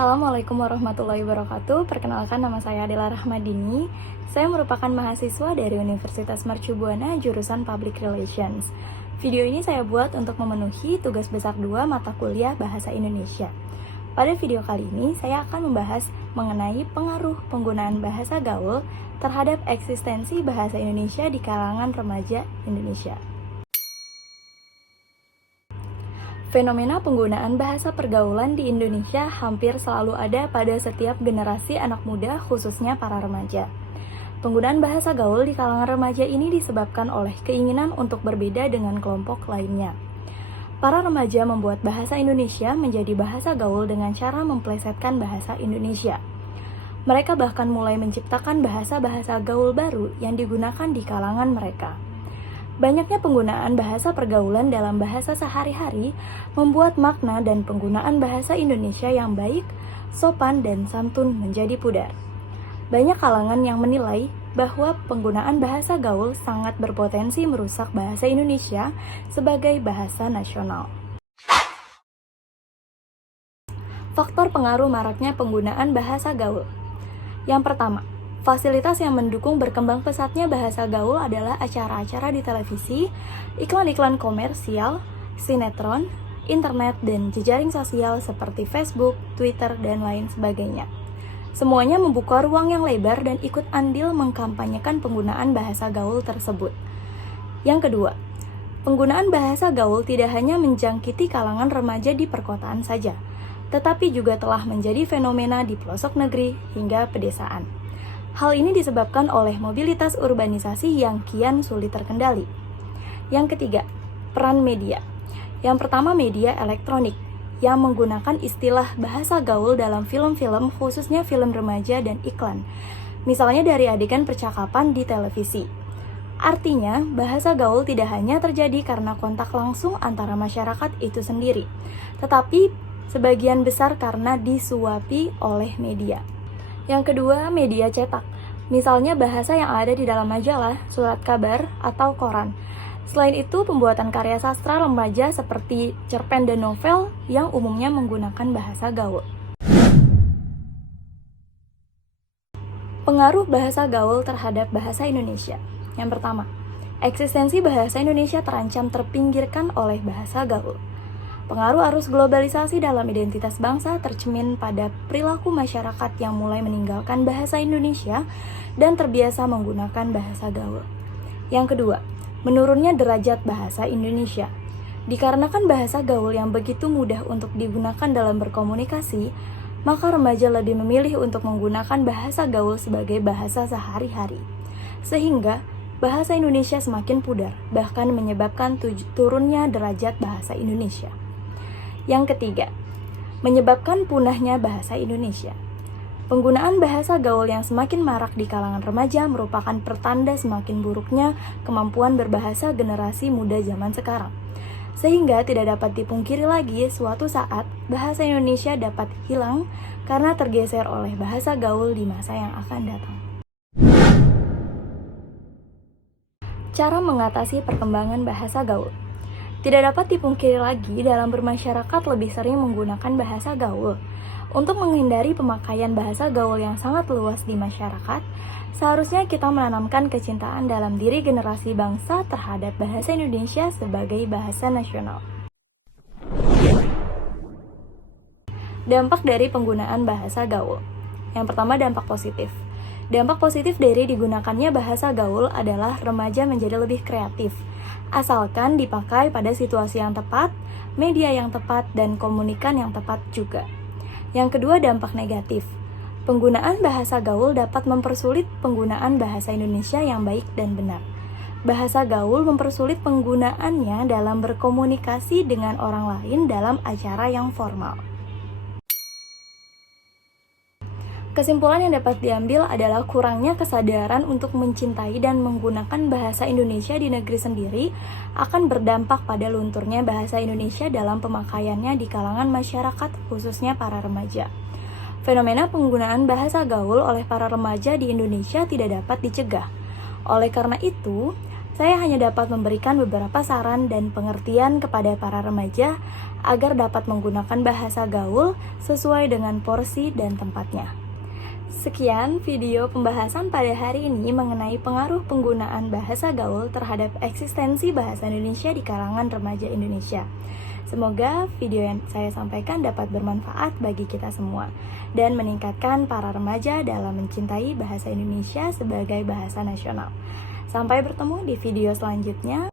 Assalamualaikum warahmatullahi wabarakatuh. Perkenalkan, nama saya Adela Rahmadini. Saya merupakan mahasiswa dari Universitas Mercu Buana jurusan Public Relations. Video ini saya buat untuk memenuhi tugas besar 2 mata kuliah Bahasa Indonesia. Pada video kali ini, saya akan membahas mengenai pengaruh penggunaan bahasa gaul terhadap eksistensi bahasa Indonesia di kalangan remaja Indonesia. Fenomena penggunaan bahasa pergaulan di Indonesia hampir selalu ada pada setiap generasi anak muda, khususnya para remaja. Penggunaan bahasa gaul di kalangan remaja ini disebabkan oleh keinginan untuk berbeda dengan kelompok lainnya. Para remaja membuat bahasa Indonesia menjadi bahasa gaul dengan cara memplesetkan bahasa Indonesia. Mereka bahkan mulai menciptakan bahasa-bahasa gaul baru yang digunakan di kalangan mereka. Banyaknya penggunaan bahasa pergaulan dalam bahasa sehari-hari membuat makna dan penggunaan bahasa Indonesia yang baik, sopan, dan santun menjadi pudar. Banyak kalangan yang menilai bahwa penggunaan bahasa gaul sangat berpotensi merusak bahasa Indonesia sebagai bahasa nasional. Faktor pengaruh maraknya penggunaan bahasa gaul. Yang pertama, fasilitas yang mendukung berkembang pesatnya bahasa gaul adalah acara-acara di televisi, iklan-iklan komersial, sinetron, internet, dan jejaring sosial seperti Facebook, Twitter, dan lain sebagainya. Semuanya membuka ruang yang lebar dan ikut andil mengkampanyekan penggunaan bahasa gaul tersebut. Yang kedua, penggunaan bahasa gaul tidak hanya menjangkiti kalangan remaja di perkotaan saja, tetapi juga telah menjadi fenomena di pelosok negeri hingga pedesaan. Hal ini disebabkan oleh mobilitas urbanisasi yang kian sulit terkendali. Yang ketiga, peran media. Yang pertama, media elektronik yang menggunakan istilah bahasa gaul dalam film-film, khususnya film remaja dan iklan. Misalnya dari adegan percakapan di televisi. Artinya, bahasa gaul tidak hanya terjadi karena kontak langsung antara masyarakat itu sendiri, tetapi sebagian besar karena disuapi oleh media. Yang kedua, media cetak. Misalnya bahasa yang ada di dalam majalah, surat kabar, atau koran. Selain itu, pembuatan karya sastra remaja seperti cerpen dan novel yang umumnya menggunakan bahasa gaul. Pengaruh bahasa gaul terhadap bahasa Indonesia. Yang pertama, eksistensi bahasa Indonesia terancam terpinggirkan oleh bahasa gaul. Pengaruh arus globalisasi dalam identitas bangsa tercermin pada perilaku masyarakat yang mulai meninggalkan bahasa Indonesia dan terbiasa menggunakan bahasa gaul. Yang kedua, menurunnya derajat bahasa Indonesia. Dikarenakan bahasa gaul yang begitu mudah untuk digunakan dalam berkomunikasi, maka remaja lebih memilih untuk menggunakan bahasa gaul sebagai bahasa sehari-hari. Sehingga bahasa Indonesia semakin pudar, bahkan menyebabkan turunnya derajat bahasa Indonesia. Yang ketiga, menyebabkan punahnya bahasa Indonesia. Penggunaan bahasa gaul yang semakin marak di kalangan remaja merupakan pertanda semakin buruknya kemampuan berbahasa generasi muda zaman sekarang. Sehingga tidak dapat dipungkiri lagi suatu saat bahasa Indonesia dapat hilang karena tergeser oleh bahasa gaul di masa yang akan datang. Cara mengatasi perkembangan bahasa gaul. Tidak dapat dipungkiri lagi dalam bermasyarakat lebih sering menggunakan bahasa gaul. Untuk menghindari pemakaian bahasa gaul yang sangat luas di masyarakat, seharusnya kita menanamkan kecintaan dalam diri generasi bangsa terhadap bahasa Indonesia sebagai bahasa nasional. Dampak dari penggunaan bahasa gaul. Yang pertama, dampak positif. Dampak positif dari digunakannya bahasa gaul adalah remaja menjadi lebih kreatif, asalkan dipakai pada situasi yang tepat, media yang tepat, dan komunikan yang tepat juga. Yang kedua, dampak negatif. Penggunaan bahasa gaul dapat mempersulit penggunaan bahasa Indonesia yang baik dan benar. Bahasa gaul mempersulit penggunaannya dalam berkomunikasi dengan orang lain dalam acara yang formal. Kesimpulan yang dapat diambil adalah kurangnya kesadaran untuk mencintai dan menggunakan bahasa Indonesia di negeri sendiri akan berdampak pada lunturnya bahasa Indonesia dalam pemakaiannya di kalangan masyarakat, khususnya para remaja. Fenomena penggunaan bahasa gaul oleh para remaja di Indonesia tidak dapat dicegah. Oleh karena itu, Saya hanya dapat memberikan beberapa saran dan pengertian kepada para remaja agar dapat menggunakan bahasa gaul sesuai dengan porsi dan tempatnya. Sekian video pembahasan pada hari ini mengenai pengaruh penggunaan bahasa gaul terhadap eksistensi bahasa Indonesia di kalangan remaja Indonesia. Semoga video yang saya sampaikan dapat bermanfaat bagi kita semua dan meningkatkan para remaja dalam mencintai bahasa Indonesia sebagai bahasa nasional. Sampai bertemu di video selanjutnya.